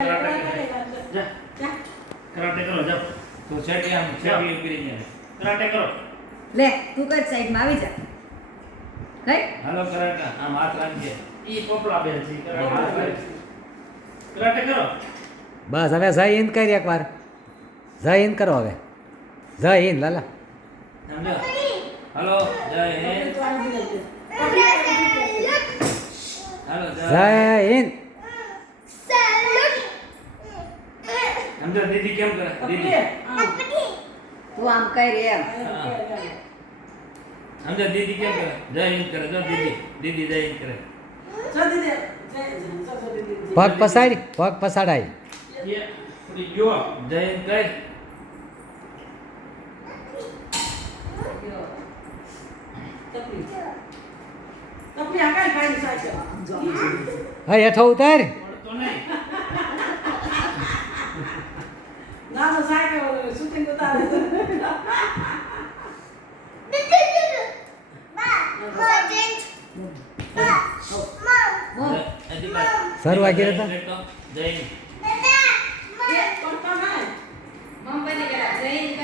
karate करो जाओ तो सेट आम सेट કરી જાય कराटे કરો લે તું કર સાઈડ માં આવી જા કઈ હાલો कराटे આમ હાથ રાખજે ઈ પોપલા બેન છે कराटे કરો બસ હવે જય હિન્દ કરી એકવાર જય હિન્દ કરો હવે જય હિન્દ લાલા સમજો હાલો જય હિન્દ હાલો જય હિન્દ સમજો દીદી કેમ કરે દીદી તું આમ કઈ રે એમ સમજો દીદી કેમ કરે જય હિન્દ કરે જો દીદી દીદી જય હિન્દ કરે પગ પસાડાય ये पूरी यो जय हिंद कर तपली आकाश भाई साचे હા હેઠો ઉતાર तो नहीं ना तो साके शूटिंग उतारे સરવા ગયા હતા जय हिंद ये करता है મમ બની ગયા જય હિન્દ